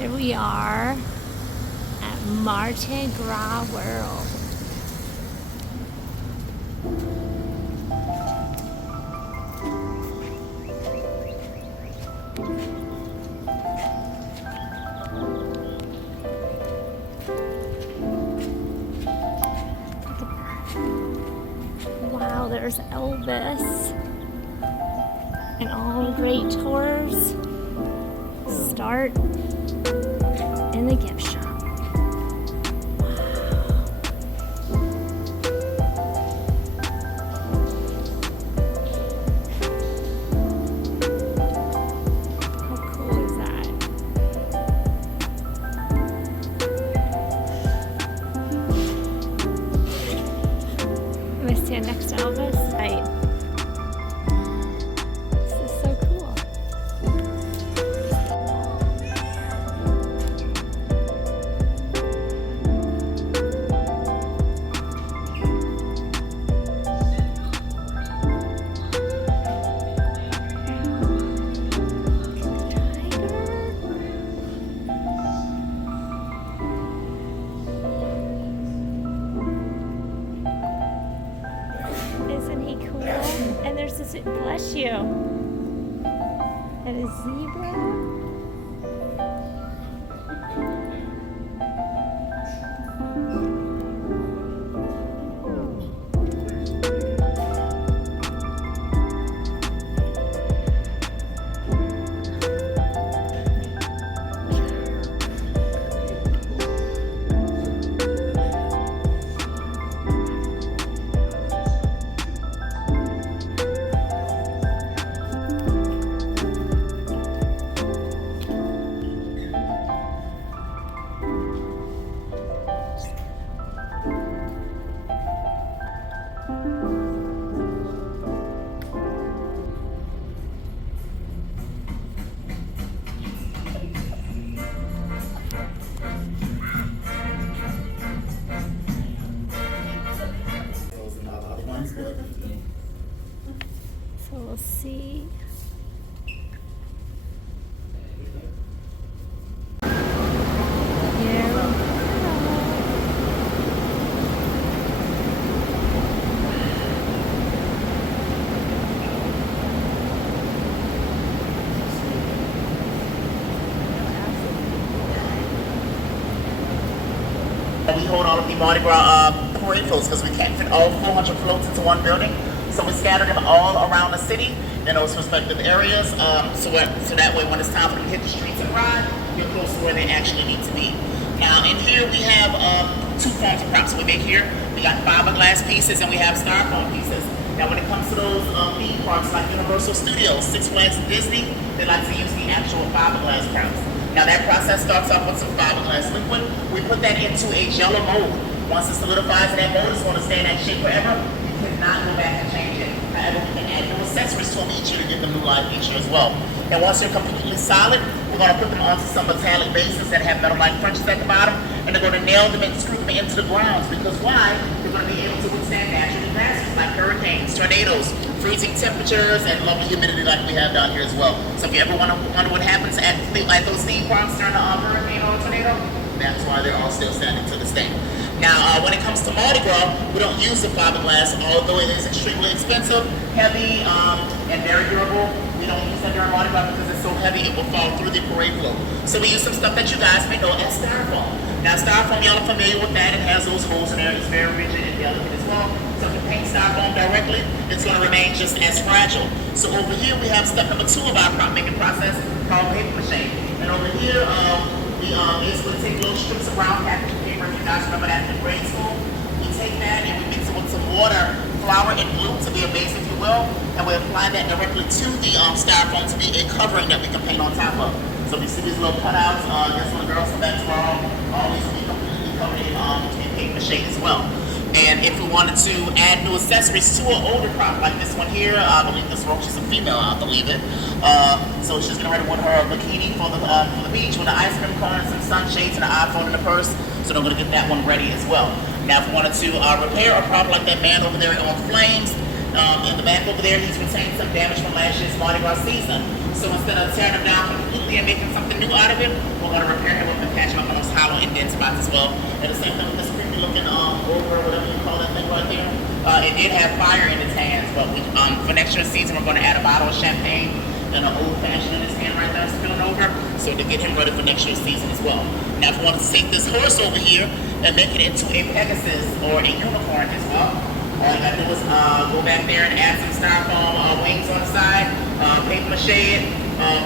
Here we are at Mardi Gras World. Look at that. Wow, there's Elvis. And all great tours start in the gift shop. How cool is that? I'm gonna stand next to Elvis. Right. This is so cool. Isn't he cool? And there's this, bless you, and a zebra. So we'll see. Here we go. We hold all of the Mardi Gras parade floats because we can't fit all 400 floats into one building. So we scatter them all around the city in those respective areas. So that way when it's time for them to hit the streets and ride, you're close to where they actually need to be. Now in here we have two forms of props we make here. We got fiberglass pieces and we have styrofoam pieces. Now when it comes to those theme parks like Universal Studios, Six Flags and Disney, they like to use the actual fiberglass props. Now that process starts off with some fiberglass liquid. We put that into a jello mold. Once it solidifies, that mold is going to stay in that shape forever. You cannot go back and change it. However, we can add new accessories to them each year to give them new life each year as well. And once they're completely solid, we're going to put them onto some metallic bases that have metal-like Frenches at the bottom, and they're going to nail them and screw them into the grounds. Because why? They're going to be able to withstand natural disasters like hurricanes, tornadoes, freezing temperatures, and lovely humidity like we have down here as well. So if you ever wonder what happens at those theme parks during a hurricane or a tornado, that's why they're all still standing to this day. Now, when it comes to Mardi Gras, we don't use the fiberglass, although it is extremely expensive, heavy, and very durable. We don't use that during Mardi Gras because it's so heavy it will fall through the parade float. So we use some stuff that you guys may know as styrofoam. Now, styrofoam, y'all are familiar with that. It has those holes in there. It's very rigid and delicate as well. So if you paint styrofoam directly, it's going to remain just as fragile. So over here, we have step number 2 of our prop making process called paper mache. And over here, we take little strips of brown packaging paper. If you guys remember that in grade school, we take that and we mix it with some water, flour, and glue to be a base, if you will, and we apply that directly to the styrofoam to be a covering that we can paint on top of. So if you see these little cutouts, guess when the girls come back tomorrow, all these will be completely covered in paper mache as well. And if we wanted to add new accessories to an older prop, like this one here, I believe this roach is a female, I believe it. So she's getting ready with her bikini for the beach with an ice cream cone and some sunshades and an iPhone in the purse. So they're going to get that one ready as well. Now, if we wanted to repair a prop like that man over there on flames, in the back over there, he's retained some damage from last year's Mardi Gras season. So instead of tearing them down completely and making something new out of it, we're going to repair him up and patch him up on those hollow indent spots as well. And the same thing with this creepy looking over, whatever you call that thing right there. It did have fire in its hands, but for next year's season, we're going to add a bottle of champagne and an old fashioned in his hand right there spilling over, so to get him ready for next year's season as well. Now, if you want to take this horse over here and make it into a Pegasus or a unicorn as well, all you gotta do is go back there and add some styrofoam wings on the side, paper mache it,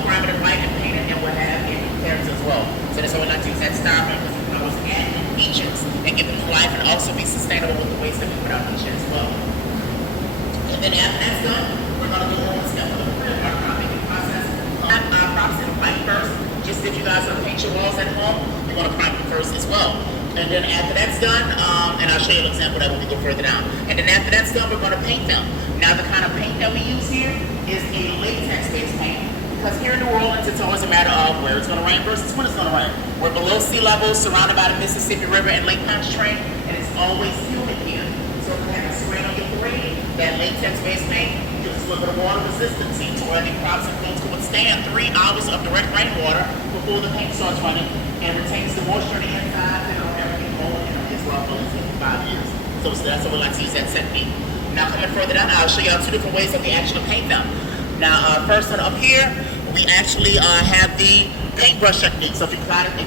prime it in white and paint it, and we'll have a new character as well. So that's why we like to use that styrofoam, because we can always add new features and give them life and also be sustainable with the waste that we put out each year as well. And then after that's done, we're gonna do one step of the process. Props in white first. Just if you guys want to paint your walls at home, you're going to prime them first as well. And then after that's done, and I'll show you an example of that when we go further down. And then after that's done, we're going to paint them. Now the kind of paint that we use here is a latex-based paint. Because here in New Orleans, it's always a matter of where it's going to rain versus when it's going to rain. We're below sea level, surrounded by the Mississippi River and Lake Pontchartrain, and it's always humid here. So if you have a rain on your parade, that latex-based paint gives a little bit of water resistancy to where the crops and clothes can withstand 3 hours of direct rainwater before the paint starts running, and retains the moisture on the inside and everything going in as well for at least 5 years. So that's why we like to use that technique. Now coming further down, I'll show you 2 different ways that we actually paint them. Now first one up here, we actually have the paintbrush technique. So if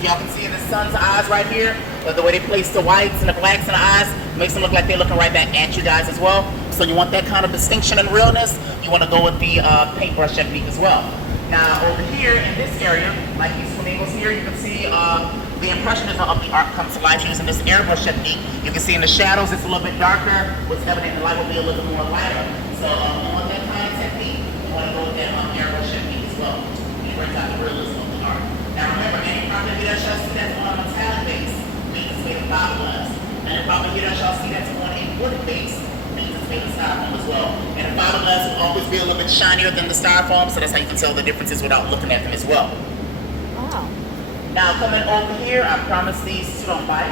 y'all can see in the sun's eyes right here, the way they place the whites and the blacks in the eyes, makes them look like they're looking right back at you guys as well. So you want that kind of distinction and realness, you want to go with the paintbrush technique as well. Now over here in this area, like these flamingos here, you can see the impressionism of the art comes to life using this airbrush technique. You can see in the shadows it's a little bit darker, what's evident in the light will be a little bit more lighter. So you want that kind of technique, you want to go with that airbrush technique as well. It brings out the realism of the art. Now remember, any property that y'all see that's on a metallic base means it's made of fiberglass. And the property that y'all see that's on a wood base means it's made of styrofoam as well. And the fiberglass will always be a little bit shinier than the styrofoam, so that's how you can tell the differences without looking at them as well. Wow. Now coming over here, I promise these 2 don't bite.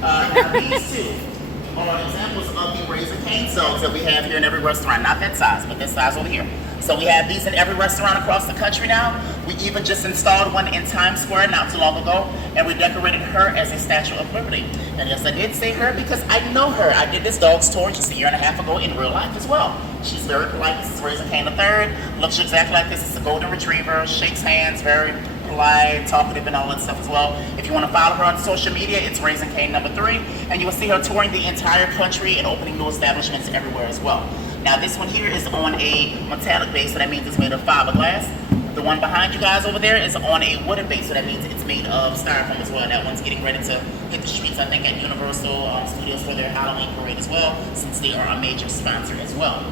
Now these 2 are examples of the razor cane zones that we have here in every restaurant. Not that size, but this size over here. So we have these in every restaurant across the country now. We even just installed one in Times Square not too long ago, and we decorated her as a Statue of Liberty. And yes, I did say her because I know her. I did this dog's tour just a year and a half ago in real life as well. She's very polite. This is Razor Cane III. Looks exactly like this. It's a golden retriever. Shakes hands, very polite, talkative, and all that stuff as well. If you want to follow her on social media, it's Razor Cane III, and you will see her touring the entire country and opening new establishments everywhere as well. Now this one here is on a metallic base, so that means it's made of fiberglass. The one behind you guys over there is on a wooden base, so that means it's made of styrofoam as well. That one's getting ready to hit the streets, I think, at Universal Studios for their Halloween parade as well, since they are a major sponsor as well.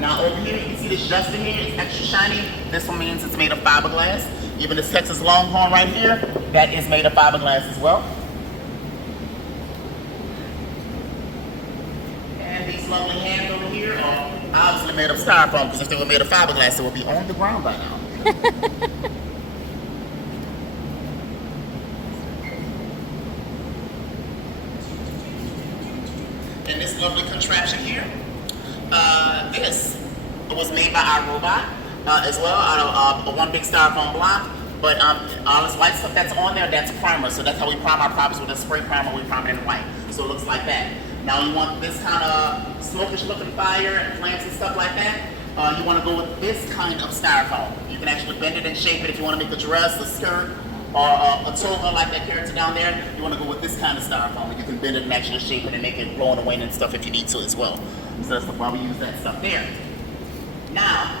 Now over here, you can see this Justin here, it's extra shiny. This one means it's made of fiberglass. Even this Texas Longhorn right here, that is made of fiberglass as well. And these lovely hands over here are obviously made of styrofoam, because if they were made of fiberglass, they would be on the ground by now. And this lovely contraption here, this was made by our robot as well, out of one big styrofoam block. But all this white stuff that's on there, that's primer. So that's how we prime our properties with a spray primer. We prime it in white, so it looks like that. Now you want this kind of smokish looking fire and flames and stuff like that. You want to go with this kind of styrofoam. You can actually bend it and shape it if you want to make a dress, a skirt, or a toga like that character down there. You want to go with this kind of styrofoam, and you can bend it and actually shape it and make it blow in the wind and stuff if you need to as well. So that's why we use that stuff there. Now,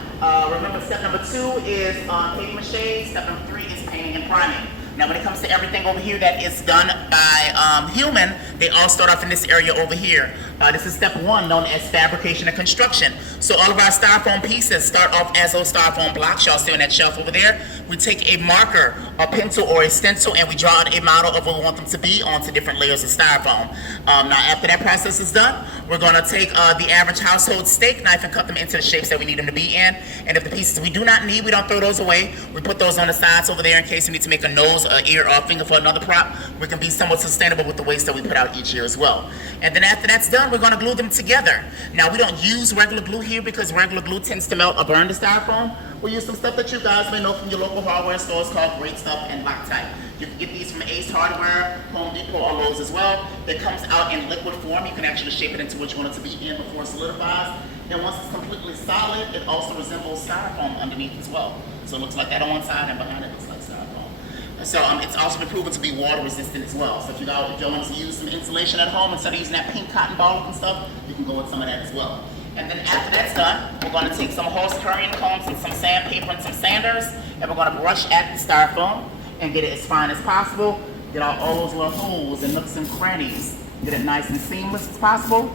remember step number 2 is paper mache. Step number 3 is painting and priming. Now when it comes to everything over here that is done by human, they all start off in this area over here. This is step 1, known as fabrication and construction. So all of our styrofoam pieces start off as those styrofoam blocks y'all see on that shelf over there. we take a marker, a pencil, or a stencil, and we draw out a model of what we want them to be onto different layers of styrofoam. Now, after that process is done, we're going to take the average household steak knife and cut them into the shapes that we need them to be in. And if the pieces we do not need, we don't throw those away. We put those on the sides over there in case we need to make a nose, an ear, or a finger for another prop. We can be somewhat sustainable with the waste that we put out each year as well. And then after that's done, we're going to glue them together. Now, we don't use regular glue here because regular glue tends to melt or burn the styrofoam. We use some stuff that you guys may know from your local hardware stores called Great Stuff and Loctite. You can get these from Ace Hardware, Home Depot, or Lowe's as well. It comes out in liquid form. You can actually shape it into what you want it to be in before it solidifies. And once it's completely solid, it also resembles styrofoam underneath as well. So it looks like that on one side, and behind it looks like styrofoam. So it's also been proven to be water resistant as well. So if you want to use some insulation at home, instead of using that pink cotton ball and stuff, you can go with some of that as well. And then after that's done, we're going to take some horse currying combs and some sandpaper and some sanders, and we're going to brush at the styrofoam and get it as fine as possible. Get out all those little holes and nooks and crannies. Get it nice and seamless as possible.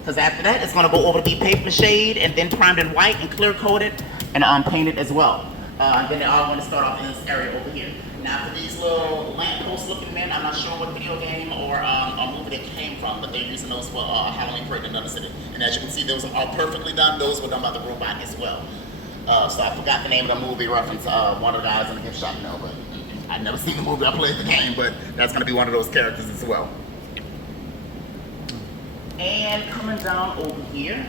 Because after that, it's going to go over to be paper mached and then primed in white and clear coated and painted as well. And then they're all going to start off in this area over here. Now for these little lamppost looking men, I'm not sure what video game or movie they came from, but they're using those for Halloween Parade in another city. And as you can see, those are all perfectly done. Those were done by the robot as well. So I forgot the name of the movie reference. One of the guys in the gift shop know, but I've never seen the movie. I played the game, but that's going to be one of those characters as well. And coming down over here.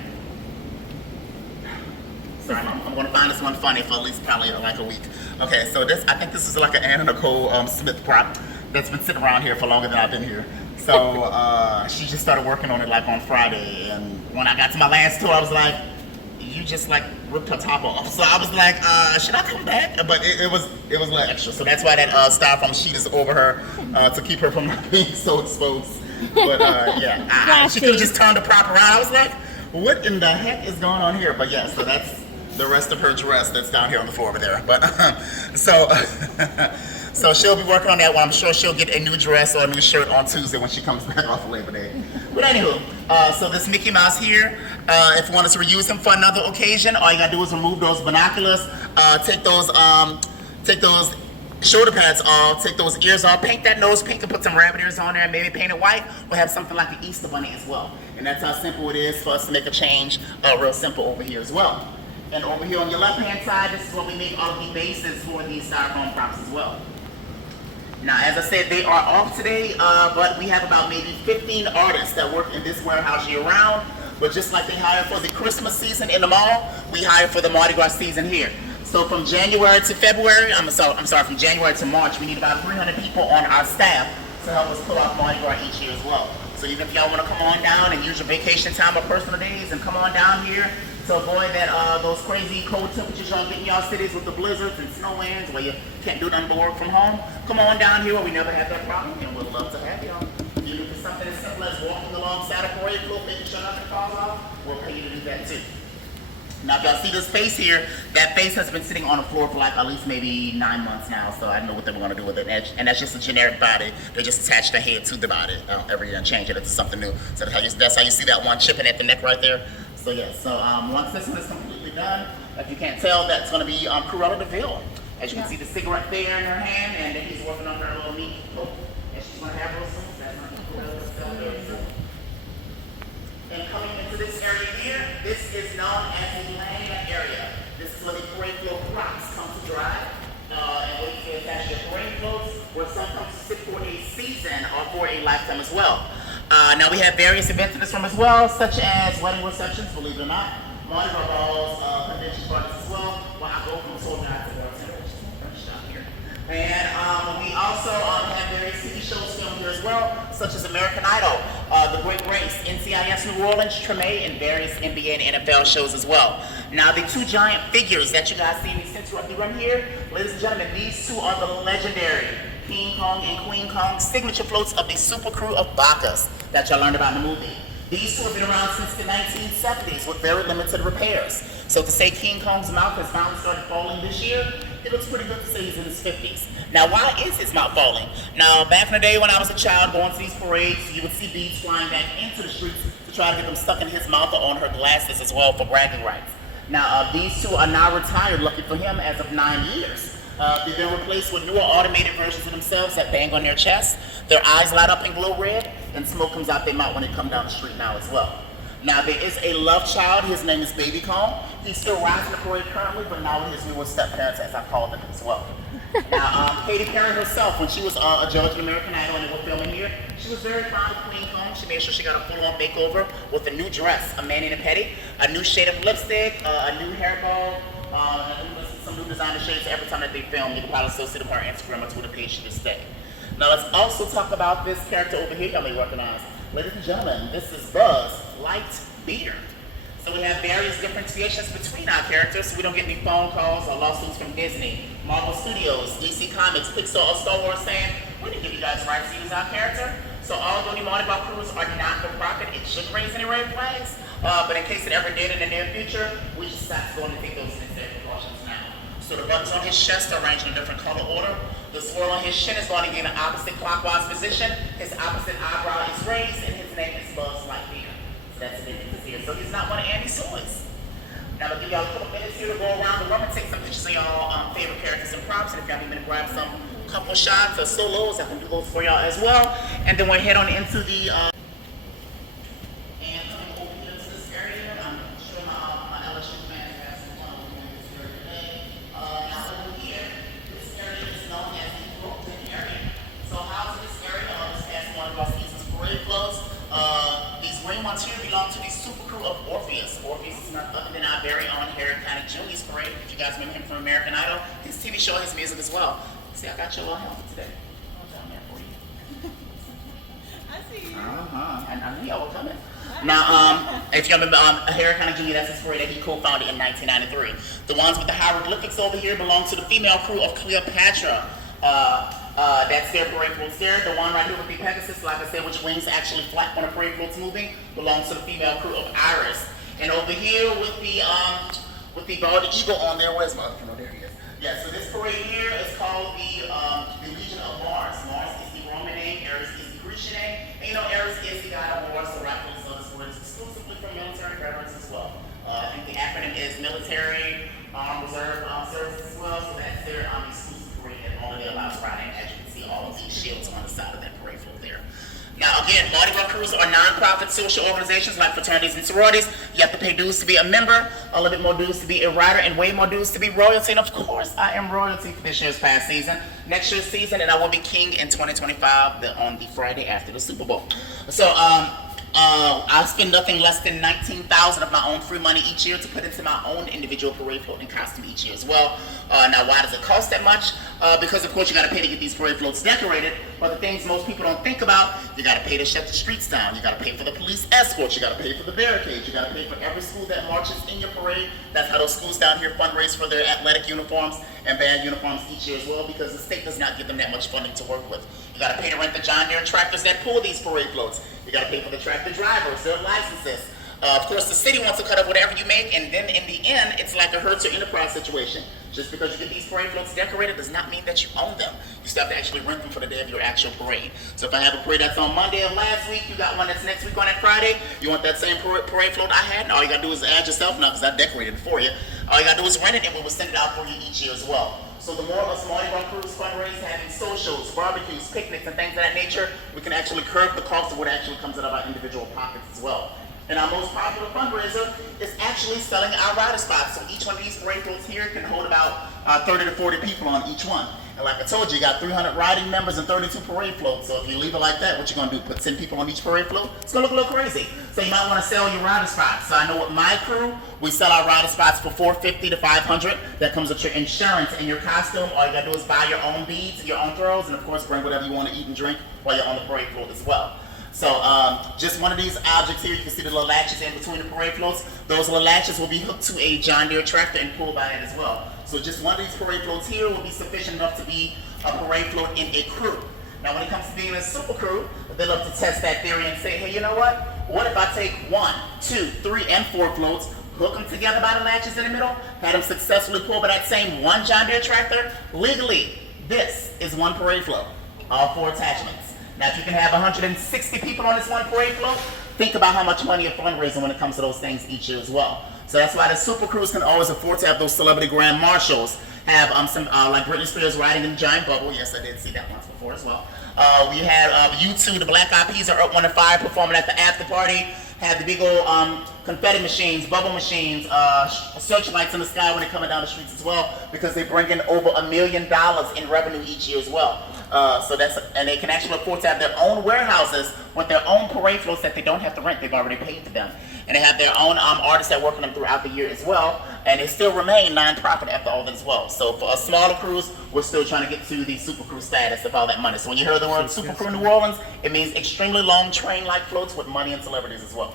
Sorry, I'm going to find this one funny for at least probably like a week. Okay, so I think this is like an Anna Nicole Smith prop that's been sitting around here for longer than I've been here. So she just started working on it like on Friday, and when I got to my last tour, I was like, you just like ripped her top off. So I was like, should I come back? But it was a little extra. So that's why that styrofoam sheet is over her to keep her from being so exposed. But yeah, she could have just turned the prop around. I was like, what in the heck is going on here? But yeah, so that's the rest of her dress that's down here on the floor over there. But so she'll be working on that one. I'm sure she'll get a new dress or a new shirt on Tuesday when she comes back off of Labor Day. But anywho, so this Mickey Mouse here, if you wanted to reuse him for another occasion, all you gotta do is remove those binoculars, take those shoulder pads off, take those ears off, paint that nose pink and put some rabbit ears on there and maybe paint it white. We'll have something like an Easter bunny as well. And that's how simple it is for us to make a change, real simple over here as well. And over here on your left-hand side, this is what we make all of the bases for these styrofoam props as well. Now, as I said, they are off today, but we have about maybe 15 artists that work in this warehouse year-round. But just like they hire for the Christmas season in the mall, we hire for the Mardi Gras season here. So from January to February, from January to March, we need about 300 people on our staff to help us pull off Mardi Gras each year as well. So even if y'all want to come on down and use your vacation time or personal days and come on down here to avoid those crazy cold temperatures y'all get in y'all cities with the blizzards and snow winds where you can't do nothing but work from home, come on down here where we never have that problem, and we'd love to have y'all. Even if it's something as simple as walking alongside a parade float, making sure nothing falls off, we'll pay you to do that too. Now if y'all see this face here, that face has been sitting on the floor for like at least maybe 9 months now, so I know what they were going to do with it. And that's just a generic body. They just attach the head to the body every year and change it into something new. So that's how you see that one chipping at the neck right there. So yeah, so once this one is completely done, if you can't tell, that's going to be Cruella de Vil. As you can see the cigarette there in her hand, and then he's working on her little neat coat. And she's going to have those things. That's going to be Cruella de Vil there too. And coming into this area here, this is known as the landing area. This is where the parade float props come to dry. And where you can attach your parade floats, where some come to sit for a season or for a lifetime as well. Now we have various events in this room as well, such as wedding receptions, believe it or not, Mardi Gras balls, convention parties as well. Well, I go from soul guys to shop here. And we also have various TV shows filmed here as well, such as American Idol, The Great Race, NCIS New Orleans, Treme, and various NBA and NFL shows as well. Now the two giant figures that you guys see in the center of the room here, ladies and gentlemen, these two are the legendary King Kong and Queen Kong signature floats of the super crew of Bacchus that y'all learned about in the movie. These two have been around since the 1970s with very limited repairs. So to say King Kong's mouth has finally started falling this year, it looks pretty good to say he's in his 50s. Now why is his mouth falling? Now back in the day when I was a child going to these parades, you would see beads flying back into the streets to try to get them stuck in his mouth or on her glasses as well for bragging rights. Now, these two are now retired, lucky for him, as of 9 years. They've been replaced with newer automated versions of themselves that bang on their chest. Their eyes light up and glow red, and smoke comes out their mouth when they come down the street now as well. Now, there is a love child. His name is Baby Comb. He's still riding the parade currently, but now with his newer step-parents, as I call them as well. Now, Katy Perry herself, when she was a judge in American Idol and they were filming here, she was very fond of Queen Comb. She made sure she got a full-on makeover with a new dress, a mani and a pedi, a new shade of lipstick, a new hair bow, some new designer shades every time that they film. You can probably still see them on her Instagram or Twitter page to this day. Now, let's also talk about this character over here y'all may recognize. Ladies and gentlemen, this is Buzz Lightyear. So we have various differentiations between our characters so we don't get any phone calls or lawsuits from Disney, Marvel Studios, DC Comics, Pixar, or Star Wars saying, we didn't give you guys rights to use our character. So although the Mardi Gras crews are not for profit, it shouldn't raise any red flags. But in case it ever did in the near future, we just have to go and take those necessary precautions now. So the buttons on his chest are arranged in a different color order. The swirl on his chin is going to be in an opposite clockwise position. His opposite eyebrow is raised, and his name is Buzz Lightyear. So that's the difference here. So he's not one of Andy's toys. Now I'll give y'all a couple minutes here to go around the room and take some pictures of y'all favorite characters and props. And if y'all need me to grab some couple shots or solos, I can do those for y'all as well. And then we'll head on into the and coming over here to this area. I'm sure my LSU fans have some fun with this area today. Now over here, this area is known as the Brooklyn area. So how's this area? This past Mardi Gras season's parade clothes. These green ones here belong to the super crew of Orpheus. Orpheus is none other than our very own Harry Connick Jr.'s parade. If you guys remember him from American Idol, his TV show, his music as well. See, I got your little helmet today. I'm down there for you. I see you. And I knew y'all were coming. Now, if you remember, Harry Connick Jr., that's his parade that he co-founded in 1993. The ones with the hieroglyphics over here belong to the female crew of Cleopatra. That's their parade floats there. The one right here with the Pegasus, like I said, which wings actually flap when a parade float's moving, belongs to the female crew of Iris. And over here with the bald eagle on there, where's my other one? There he is. Yeah, so this parade here is called the Legion of Mars. Mars is the Roman name, Ares is the Grecian name. And you know, Ares is the god of war, so rightfully so this word is exclusively for military veterans as well. I think the acronym is Military Reserve Services as well, so that's their exclusive parade that only allows riding. As you can see, all of these shields on the side of that parade float there. Now again, Mardi Gras crews are non-profit social organizations like fraternities and sororities. You have to pay dues to be a member, a little bit more dues to be a rider, and way more dues to be royalty. And of course, I am royalty for this year's past season, next year's season, and I will be king in 2025 on the Friday after the Super Bowl. So I spend nothing less than $19,000 of my own free money each year to put into my own individual parade float and costume each year as well. Now, why does it cost that much? Because of course you got to pay to get these parade floats decorated. But the things most people don't think about, you got to pay to shut the streets down. You got to pay for the police escorts. You got to pay for the barricades. You got to pay for every school that marches in your parade. That's how those schools down here fundraise for their athletic uniforms and band uniforms each year as well, because the state does not give them that much funding to work with. You got to pay to rent the John Deere tractors that pull these parade floats. You got to pay for the tractor drivers, their licenses. Of course, the city wants to cut up whatever you make, and then in the end, it's like a Hertz or Enterprise situation. Just because you get these parade floats decorated does not mean that you own them. You still have to actually rent them for the day of your actual parade. So if I have a parade that's on Monday of last week, you got one that's next week on that Friday, you want that same parade float I had, and all you got to do is add yourself now, because I decorated it for you. All you got to do is rent it, and we will send it out for you each year as well. So the more of us Mardi Gras crews fundraise, having socials, barbecues, picnics, and things of that nature, we can actually curb the cost of what actually comes out of our individual pockets as well. And our most popular fundraiser is actually selling our rider spots. So each one of these parade floats here can hold about 30 to 40 people on each one. And like I told you, you got 300 riding members and 32 parade floats. So if you leave it like that, what you gonna do? Put 10 people on each parade float? It's gonna look a little crazy. So you might wanna sell your rider spots. So I know with my crew, we sell our rider spots for $450 to $500. That comes with your insurance and your costume. All you gotta do is buy your own beads and your own throws, and of course bring whatever you wanna eat and drink while you're on the parade float as well. So just one of these objects here, you can see the little latches in between the parade floats. Those little latches will be hooked to a John Deere tractor and pulled by it as well. So just one of these parade floats here will be sufficient enough to be a parade float in a crew. Now when it comes to being a super crew, they love to test that theory and say, hey, you know what? What if I take 1, 2, 3, and 4 floats, hook them together by the latches in the middle, had them successfully pulled by that same one John Deere tractor? Legally, this is one parade float, all 4 attachments. Now, if you can have 160 people on this one parade float, think about how much money you're fundraising when it comes to those things each year as well. So that's why the super crews can always afford to have those celebrity grand marshals. Have some like Britney Spears riding in the giant bubble. Yes, I did see that once before as well. We had U2, the Black Eyed Peas are up on the fire performing at the after party. Had the big old confetti machines, bubble machines, searchlights in the sky when they're coming down the streets as well, because they bring in over $1 million in revenue each year as well. So that's, and they can actually afford to have their own warehouses with their own parade floats that they don't have to rent. They've already paid for them, and they have their own artists that work on them throughout the year as well. And they still remain non-profit after all that as well. So for a smaller cruise, we're still trying to get to the super cruise status of all that money. So when you hear the word super crew New Orleans, it means extremely long train-like floats with money and celebrities as well.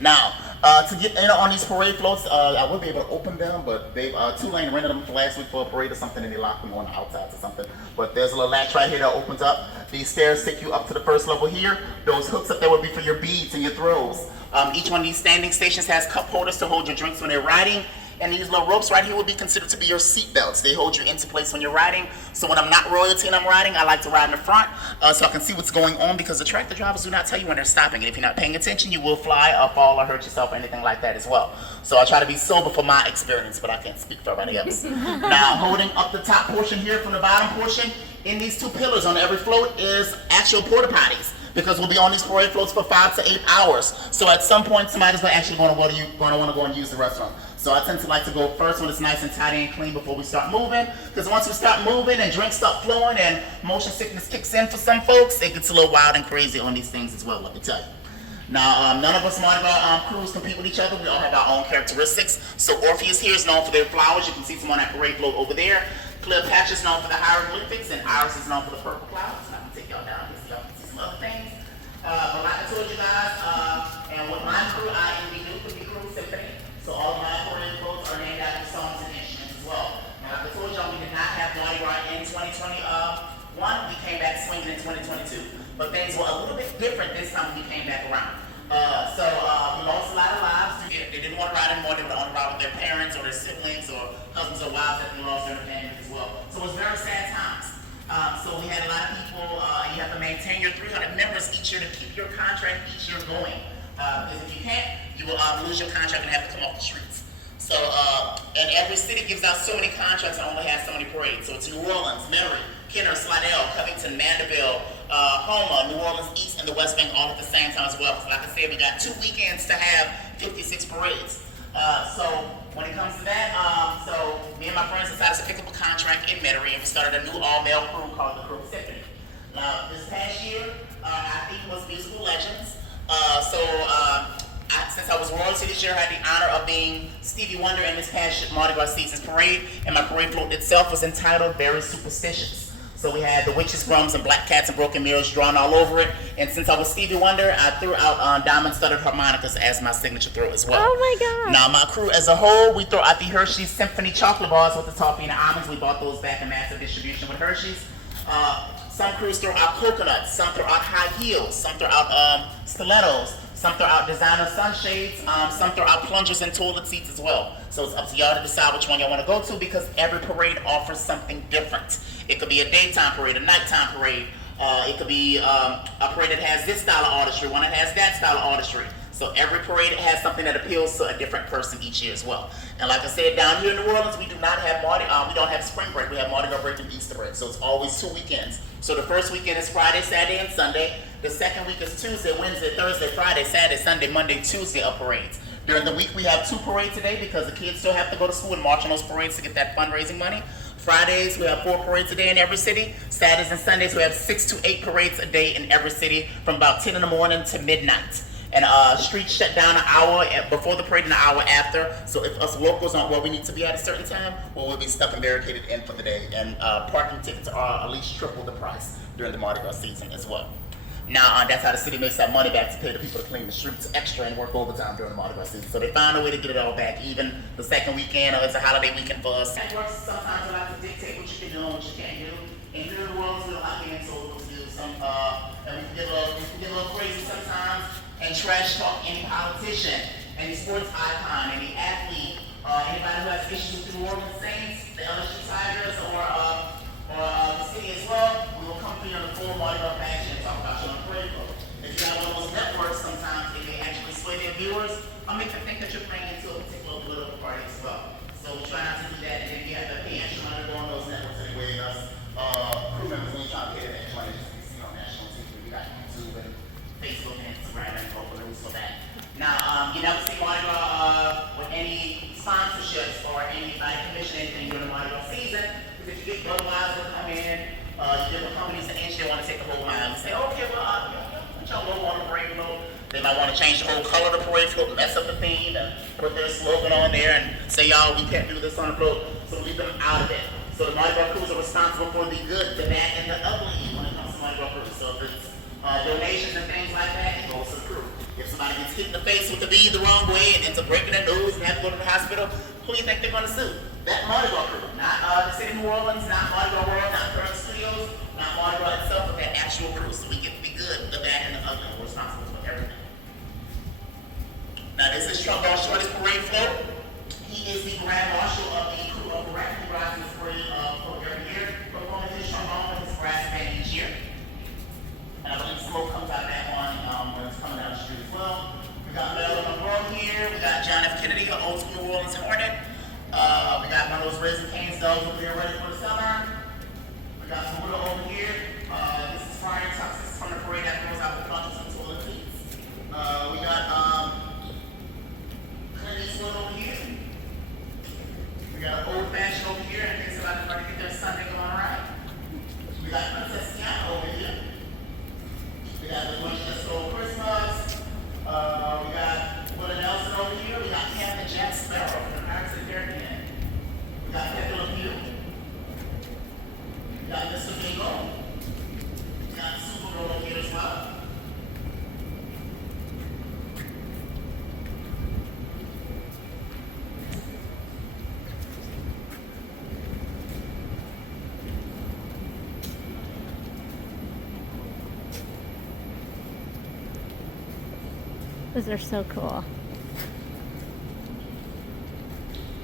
Now, to get in on these parade floats, I would be able to open them, but they Tulane rented them last week for a parade or something, and they locked them on the outsides or something. But there's a little latch right here that opens up. These stairs take you up to the first level here. Those hooks up there would be for your beads and your throws. Each one of these standing stations has cup holders to hold your drinks when they're riding. And these little ropes right here would be considered to be your seat belts. They hold you into place when you're riding. So when I'm not royalty and I'm riding, I like to ride in the front so I can see what's going on, because the tractor drivers do not tell you when they're stopping. And if you're not paying attention, you will fly or fall or hurt yourself or anything like that as well. So I try to be sober for my experience, but I can't speak for everybody else. Now, holding up the top portion here from the bottom portion, in these two pillars on every float is actual porta potties, because we'll be on these parade floats for 5 to 8 hours. So at some point, somebody's actually going to want to go and use the restroom. So I tend to like to go first when it's nice and tidy and clean before we start moving, because once we start moving and drinks start flowing and motion sickness kicks in for some folks, it gets a little wild and crazy on these things as well, let me tell you. Now, none of us Mardi Gras crews compete with each other. We all have our own characteristics. So Orpheus here is known for their flowers. You can see some on that parade float over there. Cleopatra is known for the hieroglyphics, and Iris is known for the purple clouds. And I can take y'all down here so y'all can see some other things. But like I told you guys, and with my crew, I am the new crew symphony. So all of my parade floats are named after songs and instruments as well. Now, like I told y'all, we did not have Mardi Gras in 2021. We came back swinging in 2022. But things were a little bit different this time when we came back around. So we lost a lot of lives. They didn't want to ride anymore. They would only ride with their parents or their siblings or husbands or wives that they lost their families as well. So it was very sad times. So we had a lot of people, and you have to maintain your 300 members each year to keep your contract each year going. Because if you can't, you will lose your contract and have to come off the streets. So, and every city gives out so many contracts and only has so many parades. So it's New Orleans, Mary, Kenner, Slidell, Covington, Mandeville, Houma, New Orleans East, and the West Bank all at the same time as well. Because like I said, we got 2 weekends to have 56 parades. So when it comes to that, so me and my friends decided to pick up a contract in Metairie, and we started a new all-male crew called the Crew Symphony. Now, this past year, our theme was musical legends. Since I was royalty this year, I had the honor of being Stevie Wonder in this past Mardi Gras season's parade, and my parade float itself was entitled Very Superstitious. So we had the witches, grums, and black cats and broken mirrors drawn all over it. And since I was Stevie Wonder, I threw out diamond-studded harmonicas as my signature throw as well. Oh my God! Now my crew as a whole, we throw out the Hershey's Symphony chocolate bars with the toffee and the almonds. We bought those back in massive distribution with Hershey's. Some crews throw out coconuts, some throw out high heels, some throw out stilettos, some throw out designer sunshades, some throw out plungers and toilet seats as well. So it's up to y'all to decide which one y'all want to go to, because every parade offers something different. It could be a daytime parade, a nighttime parade. It could be a parade that has this style of artistry, one that has that style of artistry. So every parade has something that appeals to a different person each year as well. And like I said, down here in New Orleans, we do not have we don't have spring break. We have Mardi Gras break and Easter break. So it's always 2 weekends. So the first weekend is Friday, Saturday, and Sunday. The second week is Tuesday, Wednesday, Thursday, Friday, Saturday, Sunday, Monday, Tuesday of parades. During the week, we have 2 parades today because the kids still have to go to school and march on those parades to get that fundraising money. Fridays, we have 4 parades a day in every city. Saturdays and Sundays, we have 6 to 8 parades a day in every city from about 10 in the morning to midnight. And streets shut down an hour before the parade and an hour after. So if us locals aren't where we need to be at a certain time, well, we'll be stuck and barricaded in for the day. And parking tickets are at least triple the price during the Mardi Gras season as well. Now, that's how the city makes that money back to pay the people to clean the streets extra and work overtime during the Mardi Gras season. So they found a way to get it all back, even the second weekend, or it's a holiday weekend for us. Networks sometimes like to dictate what you can do and what you can't do. And here in the world, we don't like getting told what to do. And we can get a little crazy sometimes and trash talk any politician, any sports icon, any athlete, anybody who has issues with the New Orleans Saints, the LSU Tigers, or the city as well. We will come for you in the full Mardi Gras fashion and talk about you on the parade float. If you have one of those networks, sometimes they may actually sway their viewers or make them think that you're playing into a particular If you get Budweiser to come in, you give the companies an inch, they want to take the whole mile. You say, okay, well, put your logo on the parade float. They might want to change the whole color of the parade float, mess up the theme, and put their slogan on there and say, y'all, we can't do this on the float. So leave them out of it. So the Mardi Gras crews are responsible for the good, the bad, and the ugly when it comes to Mardi Gras crews. So if it's donations and things like that, it goes to the crew. If somebody gets hit in the face with the bead the wrong way and ends up breaking their nose and have to go to the hospital, who do you think they're going to sue? That Mardi Gras crew, not the city of New Orleans, not Mardi Gras World, not Current Studios, not Mardi Gras itself, but that actual crew. So we get the good, the bad, and the ugly. We're responsible for everything. Now this is Trombone Shorty's parade float. He is the grand marshal of the crew of Gras. He rides this parade float every year, performing his trombone with his brass band each year. And I believe smoke comes out of that one when it's coming down the street as well. We got Mel Monroe here. We got John F. Kennedy, an old school New Orleans Hornet. We got one of those Raising Cane's dogs over there ready for the summer. We got some Widow over here. This is Friar Tucks. This is from the parade that goes out with punches and toiletries. We got Clint Eastwood over here. We got an old fashioned over here in case somebody's trying to get their Sunday going right. We got Princess Tiana over here. We got the Bunch That Stole Christmas. We got Willie Nelson over here. We got Captain Jack Sparrow from the Pirates of the Caribbean. We got Pepe Le Pew. We got Mr. Bingo. We got Supergirl over here as well. Those are so cool.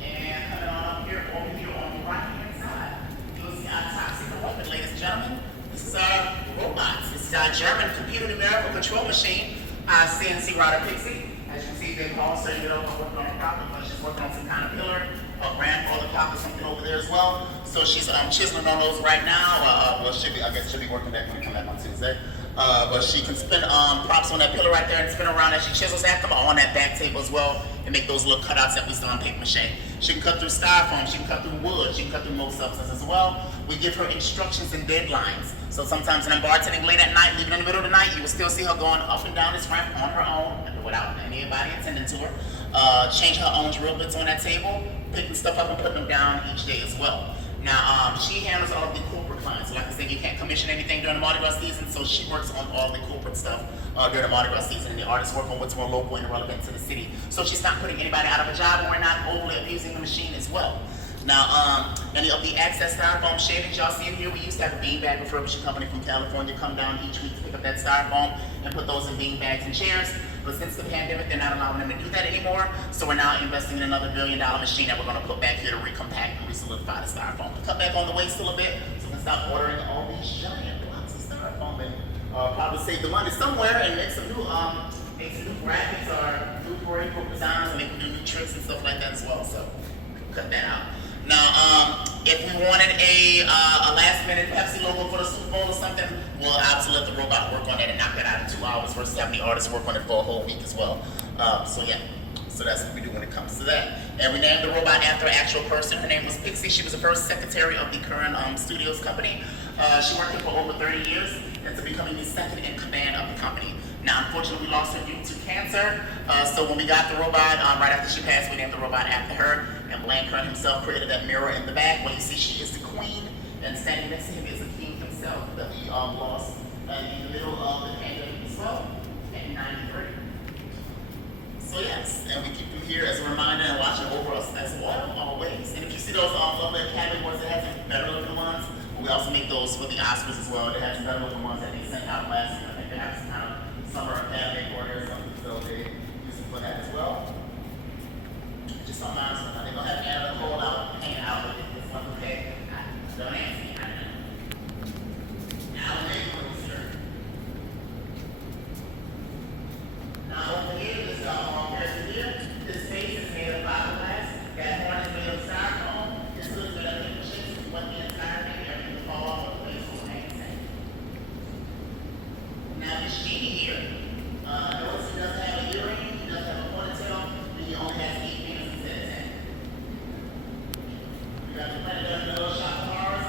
And coming on up here, over here on the right hand side, you'll see our toxic weapon, ladies and gentlemen. This is our robots. This is our German computer numerical control machine, our CNC router Pixie. As you can see, they've all setting it up and working on a property, but she's working on some kind of pillar, a grandfather clock or something over there as well. So she's chiseling on those right now. Well, I guess she'll be working that when we come back on Tuesday. But she can spin props on that pillar right there and spin around as she chisels at them on that back table as well and make those little cutouts that we saw on paper mache. She can cut through styrofoam, she can cut through wood, she can cut through most substances as well. We give her instructions and deadlines. So sometimes when I'm bartending late at night, leaving in the middle of the night, you will still see her going up and down this ramp on her own without anybody attending to her. Change her own drill bits on that table, picking stuff up and putting them down each day as well. Now, she handles all of the corporate clients. So like I said, you can't commission anything during the Mardi Gras season, so she works on all the corporate stuff during the Mardi Gras season, and the artists work on what's more local and relevant to the city. So she's not putting anybody out of a job, and we're not overly abusing the machine as well. Now, any of the access styrofoam shavings y'all see in here, we used to have a beanbag refurbishing company from California come down each week to pick up that styrofoam and put those in bean bags and chairs. But since the pandemic, they're not allowing them to do that anymore. So we're now investing in another $1 billion machine that we're going to put back here to recompact and resolidify the styrofoam. To cut back on the waste a little bit, so we can stop ordering all these giant blocks of styrofoam and probably save the money somewhere and make some new graphics or new parade book designs and make new tricks and stuff like that as well. So cut that out. Now, if we wanted a last minute Pepsi logo for the Super Bowl or something, we'll absolutely let the robot work on that and knock that out in 2 hours versus having the artists work on it for a whole week as well. So yeah, so that's what we do when it comes to that. And we named the robot after an actual person. Her name was Pixie. She was the first secretary of the current studios company. She worked here for over 30 years and to becoming the second in command of the company. Now, unfortunately, we lost her due to cancer. So when we got the robot, right after she passed, we named the robot after her. And Blaine Kern himself created that mirror in the back where you see she is the queen, and standing next to him is the king himself that we lost in the middle of the pandemic as well, in '93. So yes, and we keep them here as a reminder and watching over us as well, always. And if you see those lovely Academy ones that have some better looking ones, we also make those for the Oscars as well. They have some better looking ones that they sent out last year. I think they have some kind of summer Academy order or something, so they use them for that as well. Just don't mind something. They're going to have Anna Nicole out, hang out with it. This one's okay. Don't answer me. Now, over here, this person here, this face is made of fiberglass. That horn is made of styrofoam. This looks made of paper chips. What the entire thing, everything will fall off of the place will hang the same. Now, this genie here, notice he doesn't have an earring, he doesn't have a ponytail, and he only has 8 fingers instead of 10. We got the planet down in the little shop tomorrow.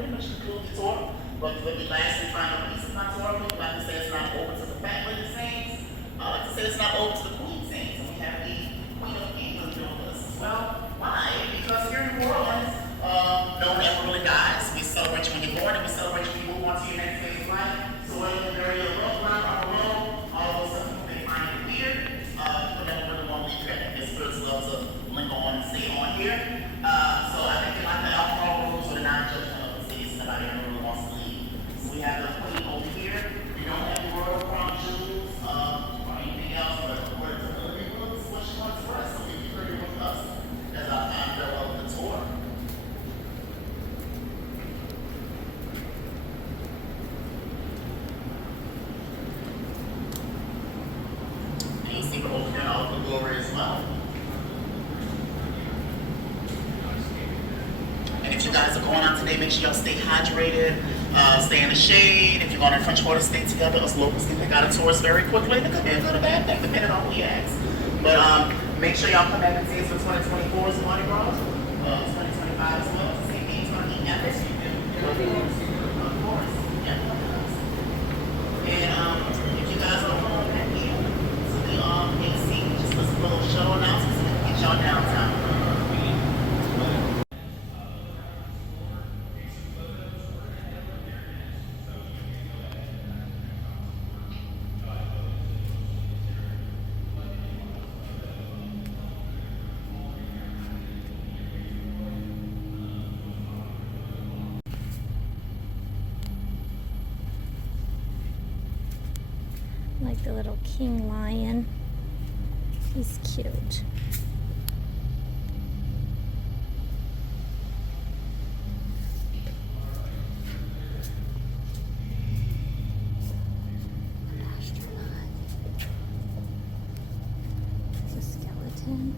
pretty much conclude the tour. But for the last and final piece of my tour, we like to say it's not open to the fat lady saints. I like to say it's not open to the queen saints. And we have the Queen of England doing this as well. Why? Because here in New Orleans, no never guys. We celebrate you when you're born and we celebrate you when you move on to your next phase of life. So whether you're very rough around on the road, all those stuff people may find it weird. People never really want to leave that. Their spirits love to linger on and stay on here. So I think they like the alcohol rules or the non-judgment of the city, so nobody ever really wants to leave. So we have the queen over here. We don't have the royal crown jewels or anything else, but according to the living room, this is what she wants for us. So we keep her here with us as our time farewell of the tour. And you see the open and all the glory as well. And if you guys are going out today, make sure y'all stay hydrated, stay in the shade. If you're going to French Quarter, stay together. Us locals can pick out a tourist very quickly. And it could be a good or bad thing, depending on who you ask. But make sure y'all come back and see us for 2024's Mardi Gras, 2025 as well. The same thing's going to be epic. Of course. Yeah. And if you guys are going back here, so the AC, just listen for a little shuttle announcements and then get y'all downtown. Like the little king lion. He's cute. Astronaut. There's a skeleton.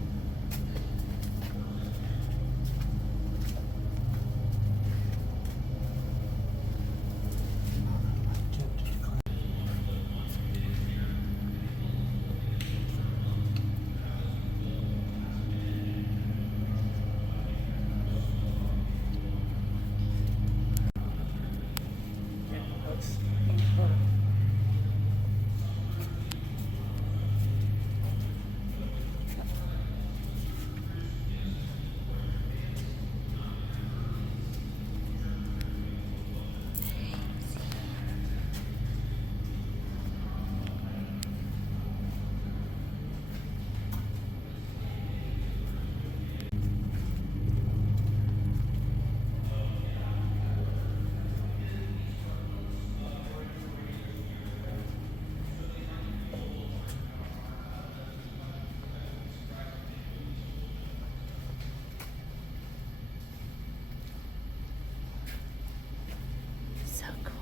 So cool.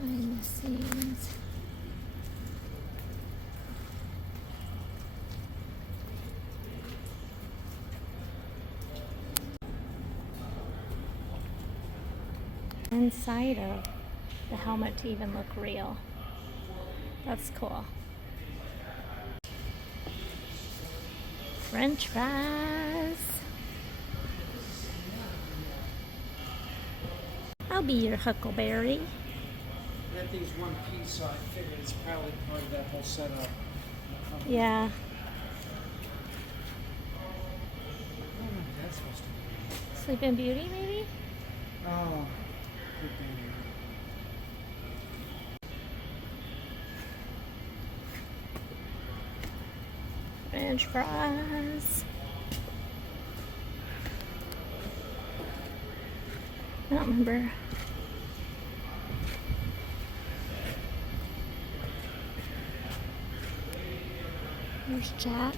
Behind the scenes. Inside of the helmet to even look real. That's cool. French fries. I'll be your huckleberry. That thing's one piece, so I figured it's probably part of that whole setup. Yeah. I don't know what that's supposed to be. Sleeping Beauty, maybe? Oh, could be. French fries. I don't remember. There's Jack.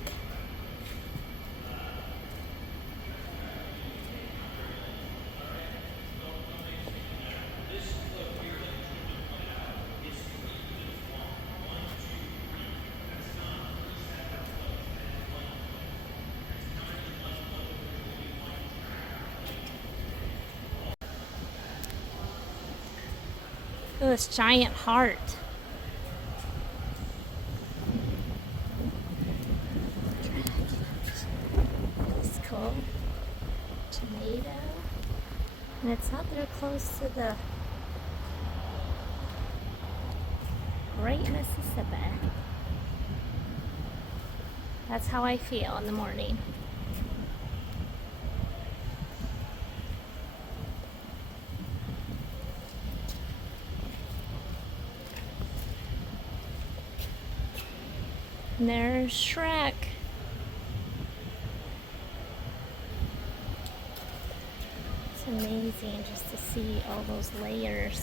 Look at this giant heart. That's cool. Tomato. And it's out there close to the Great Mississippi. That's how I feel in the morning. And there's Shrek. It's amazing just to see all those layers.